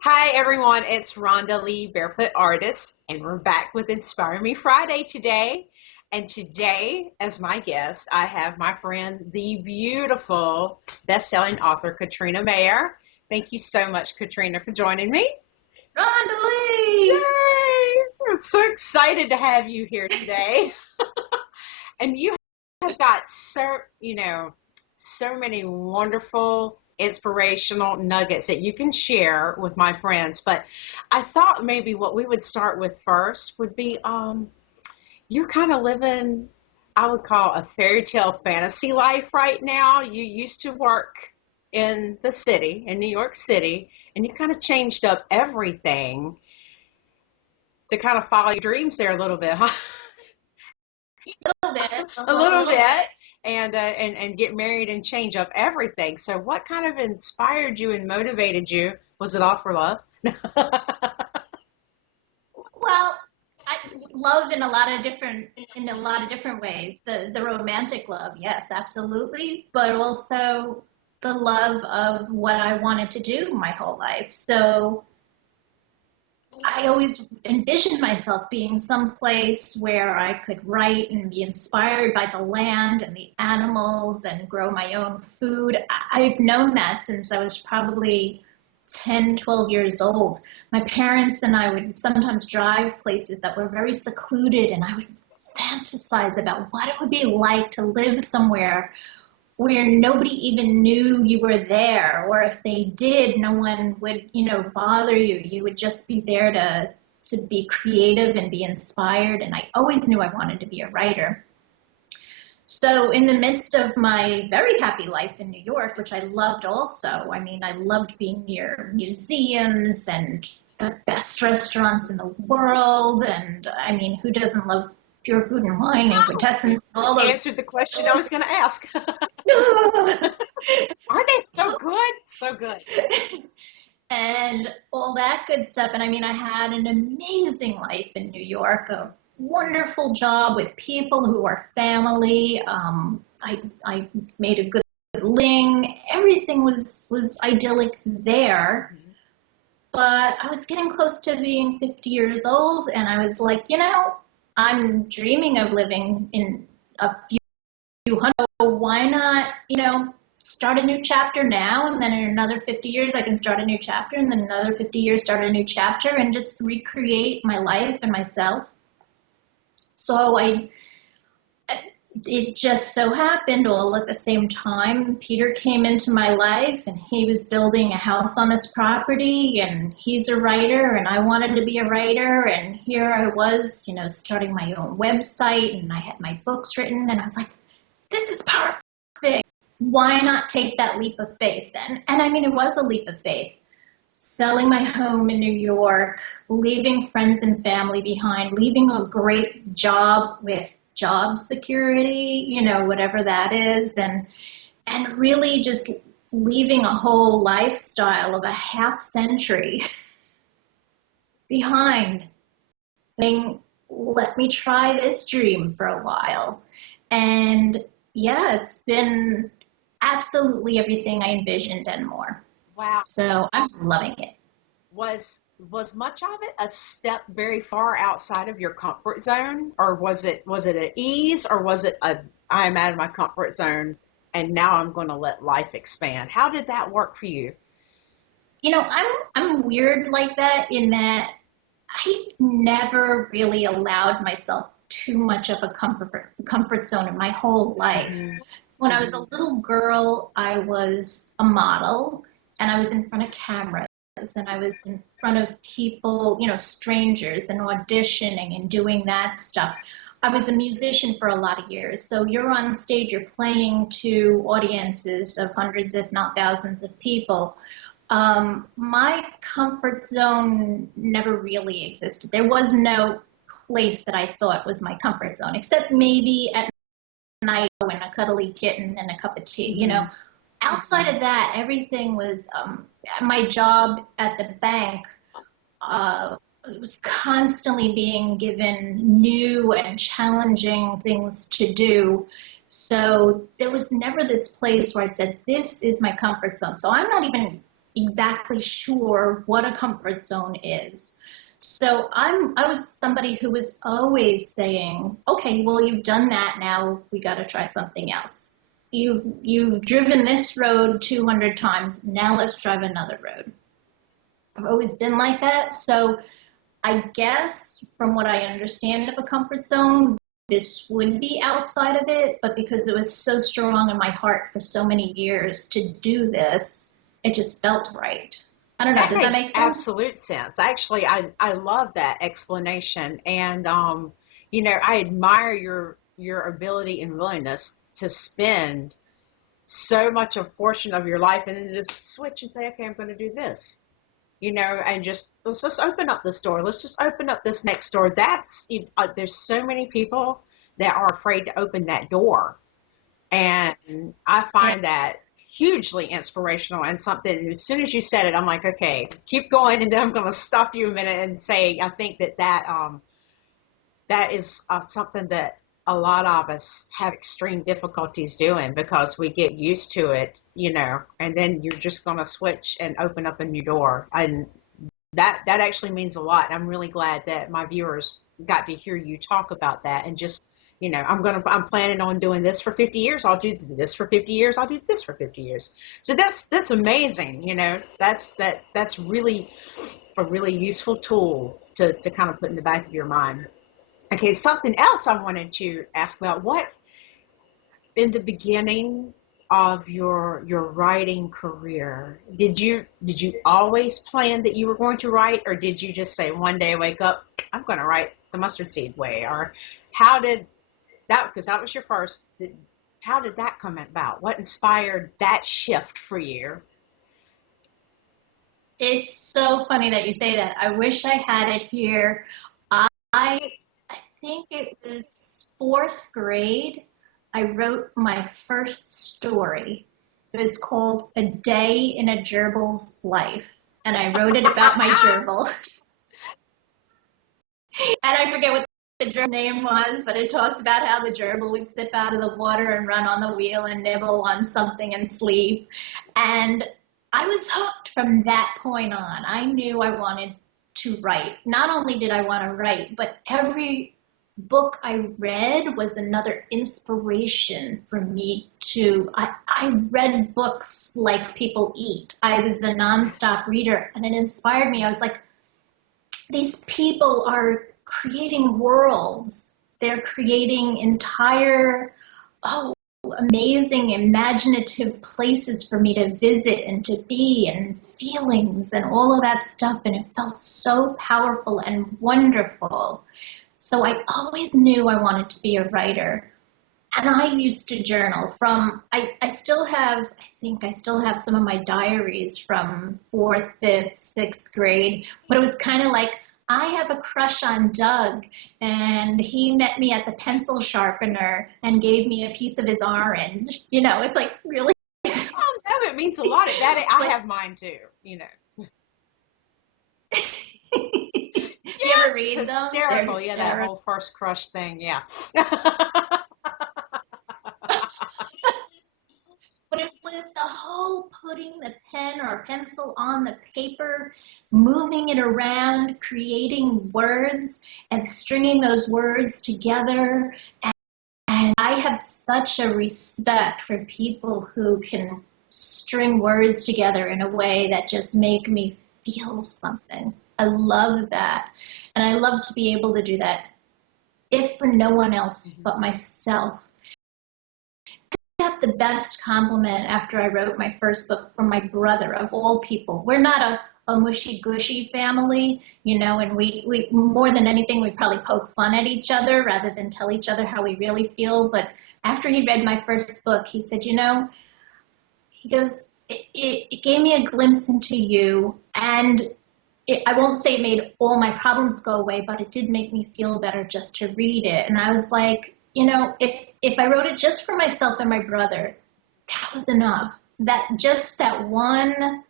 Hi everyone, it's Rhonda Lee, Barefoot Artist, and we're back with Inspire Me Friday today. And today, as my guest, I have my friend, the beautiful best-selling author, Katrina Mayer. Thank you so much, Katrina, for joining me. Rhonda Yay! Lee! We're so excited to have you here today. And you have got so many wonderful inspirational nuggets that you can share with my friends. But I thought maybe what we would start with first would be you're kind of living, I would call a fairy tale fantasy life right now. You used to work in the city, in New York City, and you kind of changed up everything to kind of follow your dreams there a little bit, huh? A little bit, A little little bit. bit. And get married and change up everything. So what kind of inspired you and motivated you? Was it all for love? Well, I love in a lot of different ways. The romantic love, yes, absolutely, but also the love of what I wanted to do my whole life. So I always envisioned myself being someplace where I could write and be inspired by the land and the animals and grow my own food. I've known that since I was probably 10, 12 years old. My parents and I would sometimes drive places that were very secluded, and I would fantasize about what it would be like to live somewhere where nobody even knew you were there, or if they did, no one would, bother you. You would just be there to be creative and be inspired. And I always knew I wanted to be a writer. So in the midst of my very happy life in New York, which I loved also, I mean, I loved being near museums and the best restaurants in the world. And I mean, who doesn't love pure food and wine and quintessence and all Just those. answered the question I was going to ask. Aren't they so good? So good. And all that good stuff. And I mean, I had an amazing life in New York, a wonderful job with people who are family. I made a good living. Everything was idyllic there. But I was getting close to being 50 years old, and I was like, I'm dreaming of living in a few hundred. Why not, start a new chapter now, and then in another 50 years I can start a new chapter, and then another 50 years start a new chapter, and just recreate my life and myself. So it just so happened all at the same time, Peter came into my life, and he was building a house on this property, and he's a writer, and I wanted to be a writer, and here I was, starting my own website, and I had my books written, and I was like, this is perfect. Why not take that leap of faith then? And I mean, it was a leap of faith. Selling my home in New York, leaving friends and family behind, leaving a great job with job security, whatever that is, and really just leaving a whole lifestyle of a half century behind. Saying, let me try this dream for a while. And yeah, it's been absolutely everything I envisioned and more. Wow. So I'm loving it. Was much of it a step very far outside of your comfort zone, or was it an ease, or was it a I'm out of my comfort zone and now I'm going to let life expand? How did that work for you? I'm weird like that in that I never really allowed myself too much of a comfort zone in my whole life. Mm-hmm. When I was a little girl, I was a model, and I was in front of cameras, and I was in front of people, strangers, and auditioning and doing that stuff. I was a musician for a lot of years. So you're on stage, you're playing to audiences of hundreds, if not thousands of people. My comfort zone never really existed. There was no place that I thought was my comfort zone, except maybe at night when a cuddly kitten and a cup of tea. Outside of that, everything was my job at the bank. It was constantly being given new and challenging things to do. So there was never this place where I said, this is my comfort zone. So I'm not even, exactly sure what a comfort zone is. So I was somebody who was always saying, okay, well, you've done that. Now we got to try something else. You've driven this road 200 times. Now let's drive another road. I've always been like that. So I guess from what I understand of a comfort zone, this would be outside of it, but because it was so strong in my heart for so many years to do this, it just felt right. I don't know. That Does that makes make sense? absolute sense. Actually, I love that explanation, and I admire your ability and willingness to spend so much a portion of your life and then just switch and say, okay, I'm going to do this. And just let's just open up this door. Let's just open up this next door. There's so many people that are afraid to open that door, and I Yeah. find that hugely inspirational and something. As soon as you said it, I'm like, okay, keep going, and then I'm going to stop you a minute and say, I think that is something that a lot of us have extreme difficulties doing because we get used to it, and then you're just going to switch and open up a new door. And that actually means a lot. I'm really glad that my viewers got to hear you talk about that and just, I'm planning on doing this for 50 years. I'll do this for 50 years. I'll do this for 50 years. So that's amazing. That's really a really useful tool to kind of put in the back of your mind. Okay, something else I wanted to ask about. What, in the beginning of your writing career, did you always plan that you were going to write, or did you just say one day wake up, I'm going to write The Mustard Seed Way? Or how did that, because that was your first, how did that come about? What inspired that shift for you? It's so funny that you say that. I wish I had it here. I think it was fourth grade. I wrote my first story. It was called A Day in a Gerbil's Life. And I wrote it about my gerbil. And I forget what the gerbil name was, but it talks about how the gerbil would sip out of the water and run on the wheel and nibble on something and sleep. And I was hooked from that point on. I knew I wanted to write. Not only did I want to write, but every book I read was another inspiration for me to. I read books like people eat. I was a nonstop reader, and it inspired me. I was like, these people are creating worlds. They're creating entire, amazing, imaginative places for me to visit and to be, and feelings and all of that stuff. And it felt so powerful and wonderful. So I always knew I wanted to be a writer. And I used to journal from, I still have, I think I still have some of my diaries from fourth, fifth, sixth grade, but it was kind of like, I have a crush on Doug, and he met me at the pencil sharpener and gave me a piece of his orange. It's like really. Oh, no, it means a lot. I have mine too, Do you ever read them? Hysterical. Yeah, that whole first crush thing. Yeah. But it was the whole putting the pen or pencil on the paper, moving it around, creating words, and stringing those words together. And I have such a respect for people who can string words together in a way that just make me feel something. I love that. And I love to be able to do that, if for no one else but myself. I got the best compliment after I wrote my first book from my brother, of all people. We're not a mushy-gushy family, and we more than anything, we probably poke fun at each other rather than tell each other how we really feel. But after he read my first book, he said, he goes, it gave me a glimpse into you, and I won't say it made all my problems go away, but it did make me feel better just to read it. And I was like, if I wrote it just for myself and my brother, that was enough. That one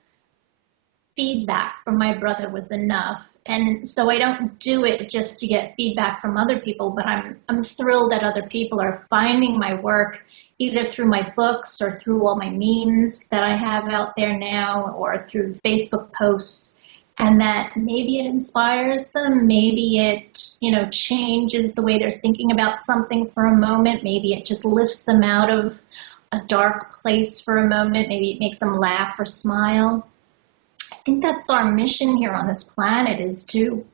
feedback from my brother was enough. And so I don't do it just to get feedback from other people, but I'm thrilled that other people are finding my work either through my books or through all my memes that I have out there now, or through Facebook posts, and that maybe it inspires them, maybe it, changes the way they're thinking about something for a moment, maybe it just lifts them out of a dark place for a moment, maybe it makes them laugh or smile. I think that's our mission here on this planet, is to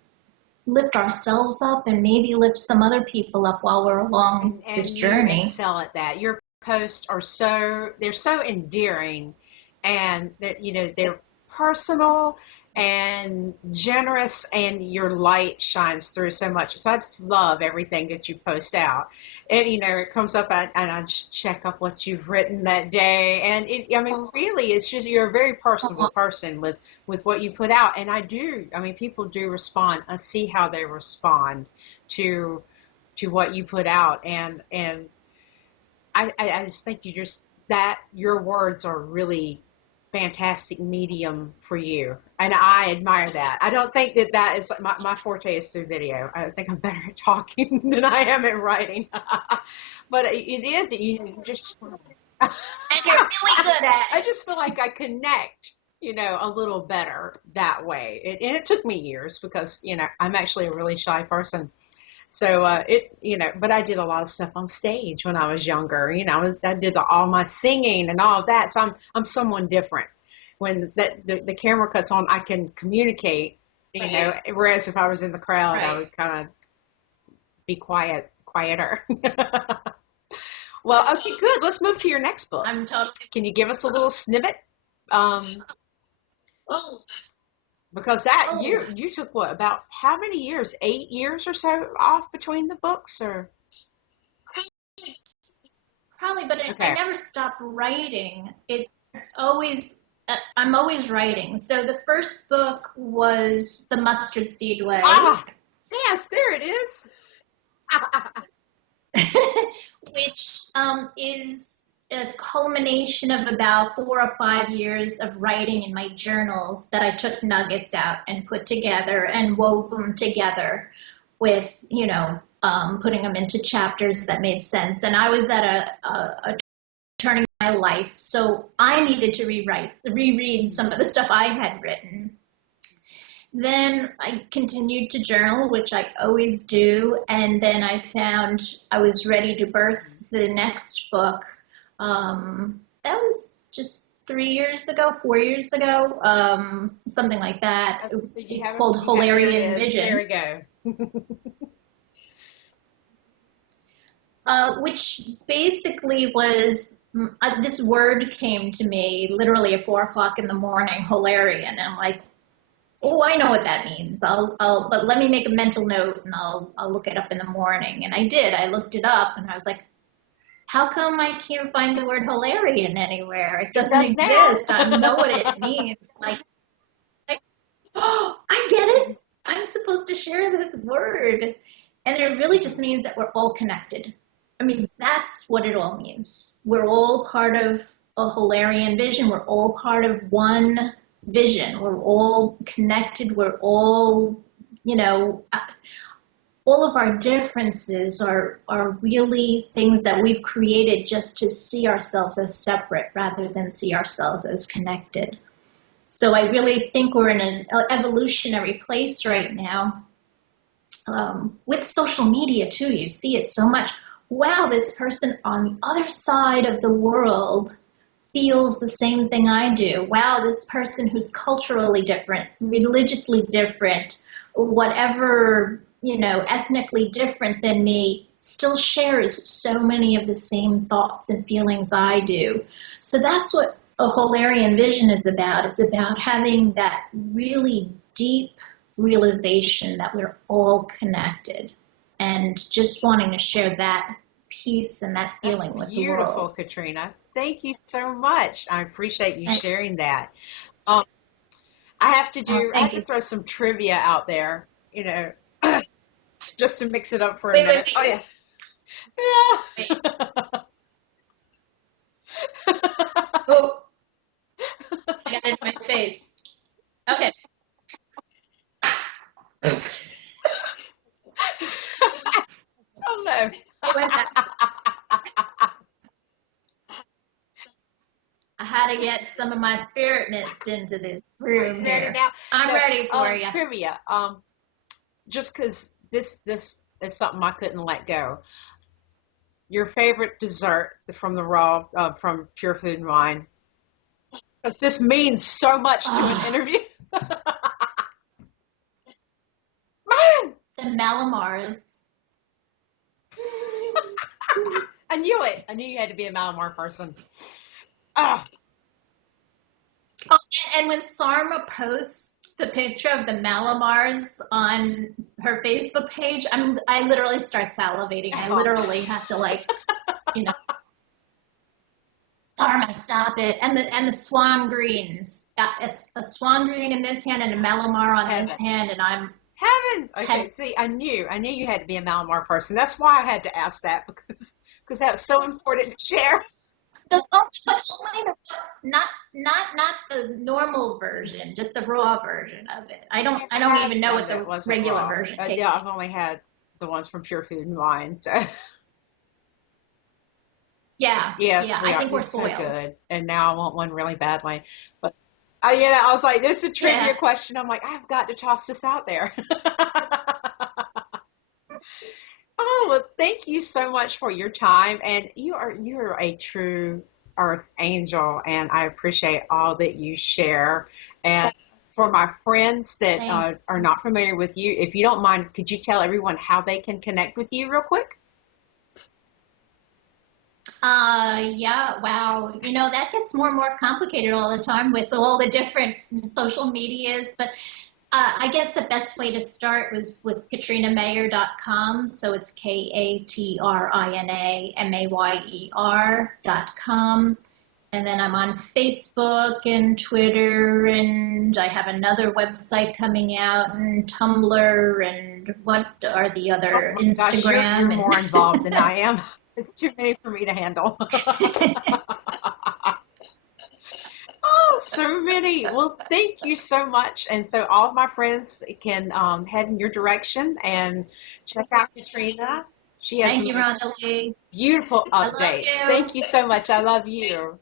lift ourselves up and maybe lift some other people up while we're along this journey. You excel at that. Your posts are they're so endearing, and that, they're personal and generous, and your light shines through so much. So I just love everything that you post out. And, it comes up and I just check up what you've written that day. And really, it's just, you're a very personable person with what you put out. And people do respond. I see how they respond to what you put out. And I just think your words are really fantastic medium for you, and I admire that. I don't think that is my forte is through video. I think I'm better at talking than I am at writing. But it is, you just and you're really good at it. I just feel like I connect, a little better that way. And it took me years, because I'm actually a really shy person. So but I did a lot of stuff on stage when I was younger. I did all my singing and all of that. So I'm someone different. When the camera cuts on, I can communicate. Whereas if I was in the crowd, I would kind of be quieter. Well, okay, good. Let's move to your next book. I'm totally. Can you give us a little snippet? Because you took what, about how many years? 8 years or so off between the books, or? Probably, but I never stopped writing. It's always, I'm always writing. So the first book was The Mustard Seed Way. Yes, there it is. Which is a culmination of about 4 or 5 years of writing in my journals that I took nuggets out and put together and wove them together with, putting them into chapters that made sense. And I was at a turning in my life, so I needed to reread some of the stuff I had written. Then I continued to journal, which I always do, and then I found I was ready to birth the next book. That was just 4 years ago, something like that. So called Holarian Vision. There we go. Which basically was, this word came to me literally at 4 o'clock in the morning, Holarian, and I'm like, oh, I know what that means. But let me make a mental note and I'll look it up in the morning. And I did. I looked it up and I was like, how come I can't find the word Holarian anywhere? It doesn't exist. I know what it means. Like, oh, I get it. I'm supposed to share this word. And it really just means that we're all connected. I mean, that's what it all means. We're all part of a Holarian vision. We're all part of one vision. We're all connected. We're all, all of our differences are really things that we've created just to see ourselves as separate rather than see ourselves as connected. So I really think we're in an evolutionary place right now. With social media too, you see it so much. Wow, this person on the other side of the world feels the same thing I do. Wow, this person who's culturally different, religiously different, whatever, ethnically different than me, still shares so many of the same thoughts and feelings I do. So that's what a Holarian vision is about. It's about having that really deep realization that we're all connected and just wanting to share that peace and that feeling with the world. Beautiful, Katrina. Thank you so much. I appreciate you sharing that. I have to throw some trivia out there, just to mix it up for a minute. Oh, yeah. Oh, I got it in my face. Okay. Oh, no. how to get some of my spirit mixed into this room Ready here. now? I'm No, ready for you. trivia. Just because this is something I couldn't let go. Your favorite dessert from the raw from Pure Food and Wine. Because this means so much to an interview. Man, The Malamars. I knew it. I knew you had to be a Malamar person. Ah, Oh, and when Sarma posts the picture of the Malamars on her Facebook page, I literally start salivating. I literally have to you know, Sarma, stop it. And the swan greens, a swan green in this hand and a Malamar on this hand, and I'm Heaven. Okay, see, I knew you had to be a Malamar person. That's why I had to ask that because that was so important to share. but only not the normal version, just the raw version of it. I don't even know what the regular raw. version tastes Yeah, like. I've only had the ones from Pure Food and Wine. So Yeah, yes, yeah. we I are. think we're It's so spoiled. good. And now I want one really badly. But I was like, this is a trivia Yeah. question. I'm like, I've got to toss this out there. Oh, well, thank you so much for your time. And you're a true earth angel, and I appreciate all that you share. And for my friends that Thanks. are not familiar with you, if you don't mind, could you tell everyone how they can connect with you real quick? Yeah, wow. That gets more and more complicated all the time with all the different social medias. But I guess the best way to start was with KatrinaMayer.com. So it's KatrinaMayer.com. And then I'm on Facebook and Twitter, and I have another website coming out, and Tumblr, and what are the other, Oh my gosh, Instagram. you're more involved than I am. It's too many for me to handle. Oh, so many. Well, thank you so much. And so all of my friends can head in your direction and check out Katrina. She has Thank the you, most Rhonda Lee. beautiful I love updates. you. Thank you so much. I love you.